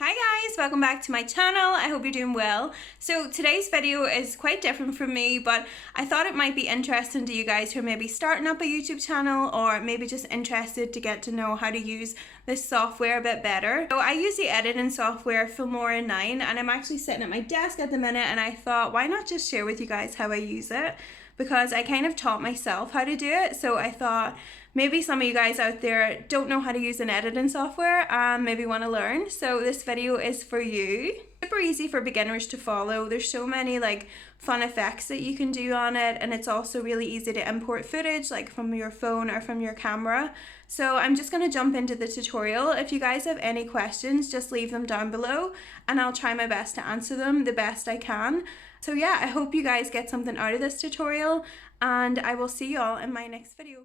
Hi guys, welcome back to my channel. I hope you're doing well. So today's video is quite different from me, but I thought it might be interesting to you guys who are maybe starting up a YouTube channel or maybe just interested to get to know how to use this software a bit better. So I use the editing software Filmora 9 and I'm actually sitting at my desk at the minute, and I thought why not just share with you guys how I use it, because I kind of taught myself how to do it. So I thought maybe some of you guys out there don't know how to use an editing software and maybe want to learn. So this video is for you. Super easy for beginners to follow. There's so many fun effects that you can do on it, and it's also really easy to import footage like from your phone or from your camera. So I'm just going to jump into the tutorial. If you guys have any questions, just leave them down below and I'll try my best to answer them the best I can. So yeah, I hope you guys get something out of this tutorial, and I will see you all in my next video.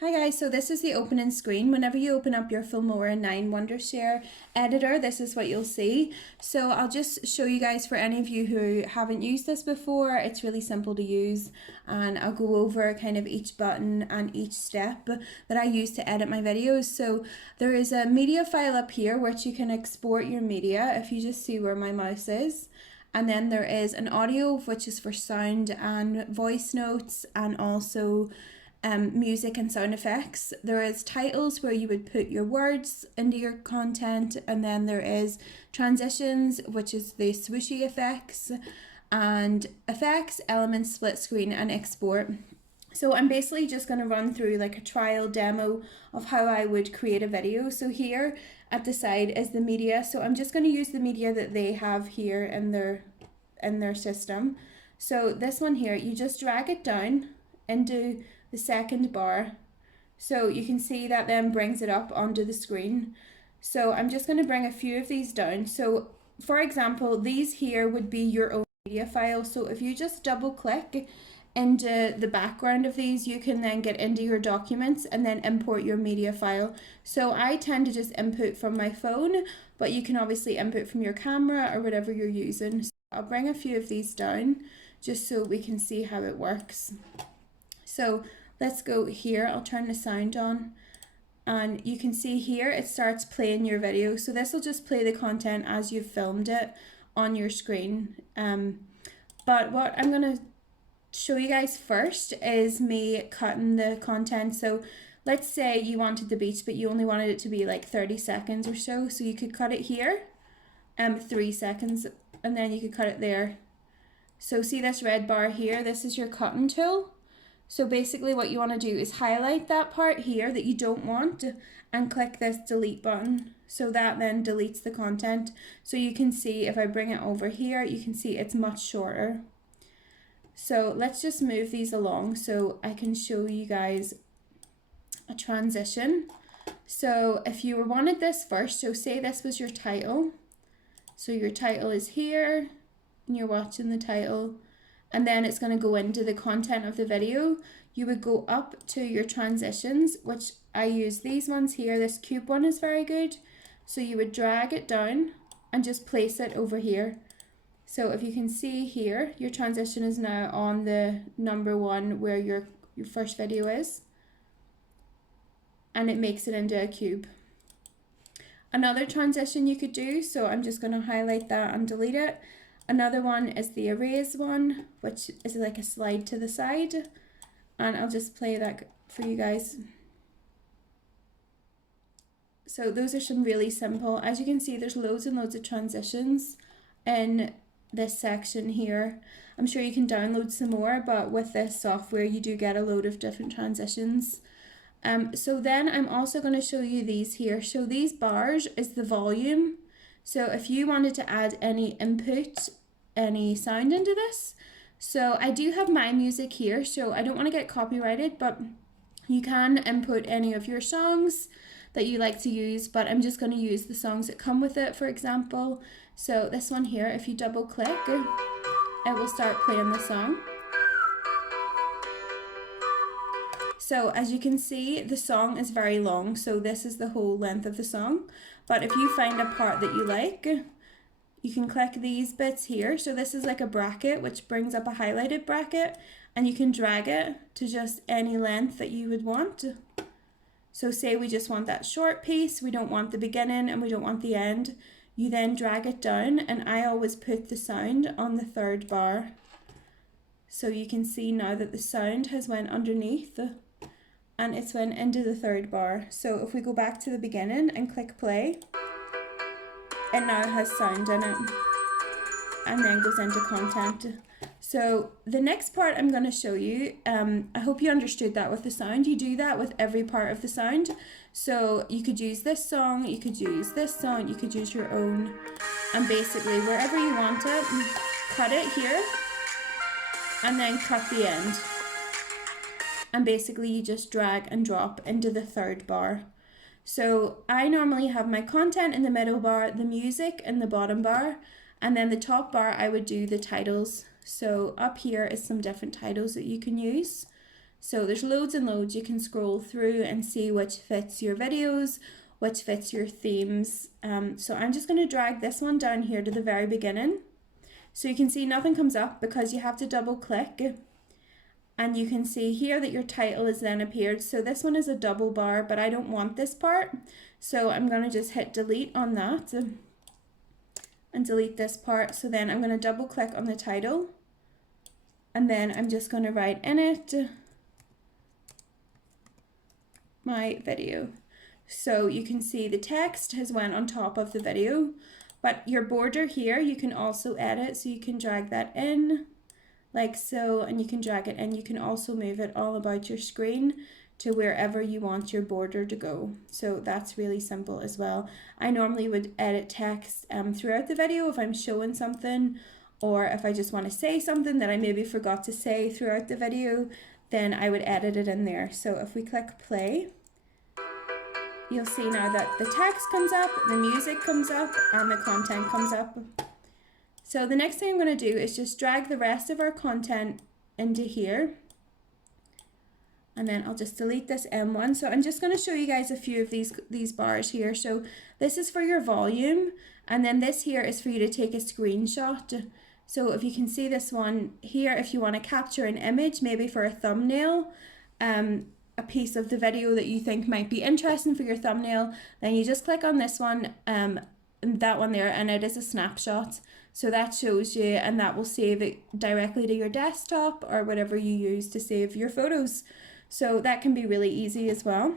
Hi guys, so this is the opening screen. Whenever you open up your Filmora 9 Wondershare editor, this is what you'll see. So I'll just show you guys, for any of you who haven't used this before, it's really simple to use, and I'll go over kind of each button and each step that I use to edit my videos. So there is a media file up here which you can export your media if you just see where my mouse is. And then there is an audio which is for sound and voice notes, and also music and sound effects. There is titles where you would put your words into your content, and then there is transitions, which is the swooshy effects, and effects, elements, split screen, and export. So I'm basically just going to run through like a trial demo of how I would create a video. So here at the side is the media. So I'm just going to use the media that they have here in their system. So this one here, you just drag it down into the second bar. So you can see that then brings it up onto the screen. So I'm just going to bring a few of these down. So for example, these here would be your own media file. So if you just double click into the background of these, you can then get into your documents and then import your media file. So I tend to just input from my phone, but you can obviously input from your camera or whatever you're using. So I'll bring a few of these down just so we can see how it works. So let's go here. I'll turn the sound on, and you can see here it starts playing your video. So this will just play the content as you've filmed it on your screen. But what I'm going to show you guys first is me cutting the content. So let's say you wanted the beach, but you only wanted it to be like 30 seconds or so. So you could cut it here, 3 seconds, and then you could cut it there. So see this red bar here? This is your cutting tool. So basically what you want to do is highlight that part here that you don't want and click this delete button. So that then deletes the content. So you can see if I bring it over here, you can see it's much shorter. So let's just move these along so I can show you guys a transition. So if you wanted this first, so say this was your title. So your title is here and you're watching the title, and then it's going to go into the content of the video. You would go up to your transitions, which I use these ones here. This cube one is very good. So you would drag it down and just place it over here. So if you can see here, your transition is now on the number one where your first video is, and it makes it into a cube. Another transition you could do, so I'm just going to highlight that and delete it. Another one is the erase one, which is like a slide to the side, and I'll just play that for you guys. So those are some really simple. As you can see, there's loads and loads of transitions in this section here. I'm sure you can download some more, but with this software you do get a load of different transitions. So then I'm also going to show you these here. So these bars is the volume. So if you wanted to add any input, any sound into this, so I do have my music here, so I don't want to get copyrighted, but you can input any of your songs that you like to use, but I'm just going to use the songs that come with it, for example. So this one here, if you double click, it will start playing the song. So as you can see, the song is very long, so this is the whole length of the song. But if you find a part that you like, you can click these bits here. So this is like a bracket, which brings up a highlighted bracket, and you can drag it to just any length that you would want. So say we just want that short piece, we don't want the beginning and we don't want the end. You then drag it down, and I always put the sound on the third bar. So you can see now that the sound has went underneath and it's went into the third bar. So if we go back to the beginning and click play, it now has sound in it and then goes into content. So the next part I'm going to show you, I hope you understood that with the sound. You do that with every part of the sound. So you could use this song, you could use this song, you could use your own, and basically wherever you want it, cut it here and then cut the end. And basically you just drag and drop into the third bar. So I normally have my content in the middle bar, the music in the bottom bar, and then the top bar I would do the titles. So up here is some different titles that you can use. So there's loads and loads. You can scroll through and see which fits your videos, which fits your themes. So I'm just going to drag this one down here to the very beginning. So you can see nothing comes up because you have to double click. And you can see here that your title has then appeared. So this one is a double bar, but I don't want this part. So I'm going to just hit delete on that and delete this part. So then I'm going to double click on the title. And then I'm just going to write in it my video. So you can see the text has went on top of the video, but your border here you can also edit. So you can drag that in like so, and you can drag it in. You can also move it all about your screen to wherever you want your border to go. So that's really simple as well. I normally would edit text throughout the video if I'm showing something, or if I just want to say something that I maybe forgot to say throughout the video, then I would edit it in there. So if we click play, you'll see now that the text comes up, the music comes up, and the content comes up. So the next thing I'm going to do is just drag the rest of our content into here. And then I'll just delete this M1. So I'm just going to show you guys a few of these bars here. So this is for your volume, and then this here is for you to take a screenshot. So if you can see this one here, if you want to capture an image, maybe for a thumbnail, a piece of the video that you think might be interesting for your thumbnail, then you just click on this one, that one there, and it is a snapshot. So that shows you, and that will save it directly to your desktop or whatever you use to save your photos. So that can be really easy as well.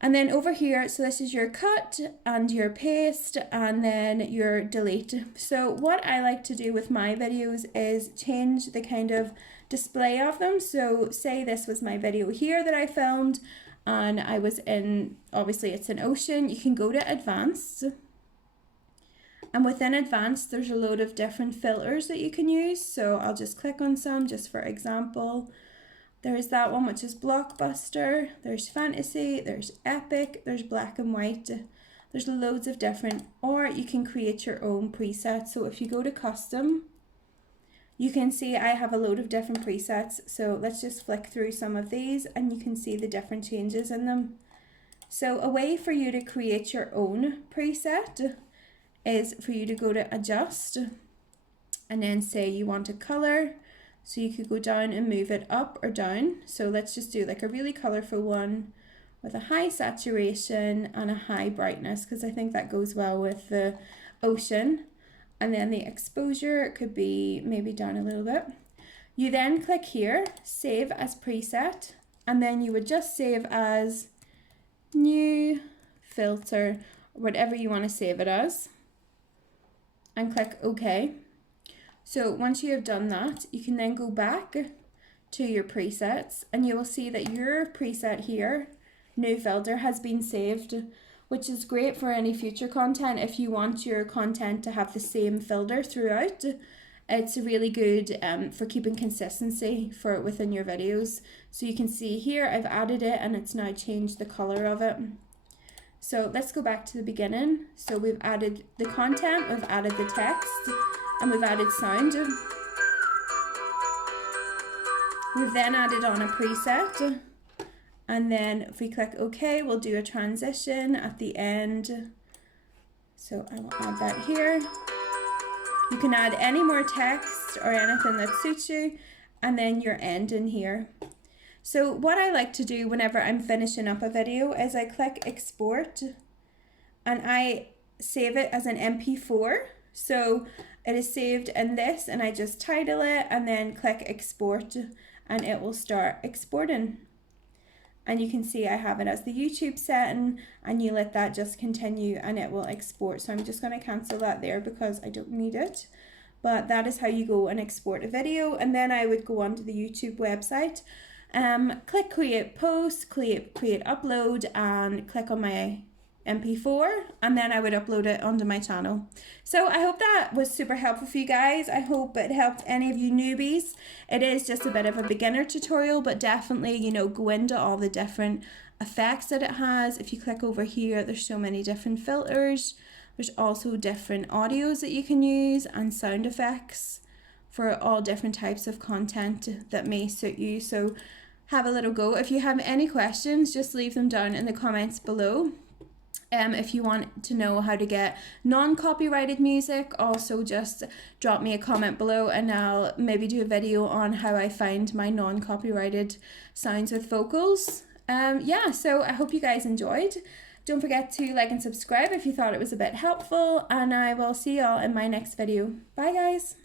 And then over here, so this is your cut and your paste and then your delete. So what I like to do with my videos is change the kind of display of them. So say this was my video here that I filmed and I was in, obviously it's an ocean, you can go to advanced. And within advanced, there's a load of different filters that you can use. So I'll just click on some just for example. There's that one, which is blockbuster, there's fantasy, there's epic, there's black and white, there's loads of different, or you can create your own presets. So if you go to custom, you can see I have a load of different presets. So let's just flick through some of these and you can see the different changes in them. So a way for you to create your own preset is for you to go to adjust and then say you want a color. So you could go down and move it up or down. So let's just do like a really colorful one with a high saturation and a high brightness, because I think that goes well with the ocean. And then the exposure could be maybe down a little bit. You then click here, save as preset, and then you would just save as new filter, whatever you want to save it as, and click OK. So once you have done that, you can then go back to your presets and you will see that your preset here, new filter, has been saved, which is great for any future content. If you want your content to have the same filter throughout, it's really good for keeping consistency for within your videos. So you can see here I've added it and it's now changed the color of it. So let's go back to the beginning. So we've added the content, we've added the text, and we've added sound. We've then added on a preset, and then if we click OK, we'll do a transition at the end. So I will add that here. You can add any more text or anything that suits you, and then your end in here. So what I like to do whenever I'm finishing up a video is I click export and I save it as an MP4. So it is saved in this, and I just title it and then click export and it will start exporting. And you can see I have it as the YouTube setting, and you let that just continue and it will export. So I'm just going to cancel that there because I don't need it. But that is how you go and export a video. And then I would go onto the YouTube website, click create post, create upload, and click on my MP4, and then I would upload it onto my channel. So I hope that was super helpful for you guys. I hope it helped any of you newbies. It is just a bit of a beginner tutorial, but definitely, you know, go into all the different effects that it has. If you click over here, there's so many different filters. There's also different audios that you can use and sound effects for all different types of content that may suit you. So have a little go. If you have any questions, just leave them down in the comments below. If you want to know how to get non-copyrighted music, also just drop me a comment below and I'll maybe do a video on how I find my non-copyrighted sounds with vocals. Yeah, so I hope you guys enjoyed. Don't forget to like and subscribe if you thought it was a bit helpful, and I will see y'all in my next video. Bye guys!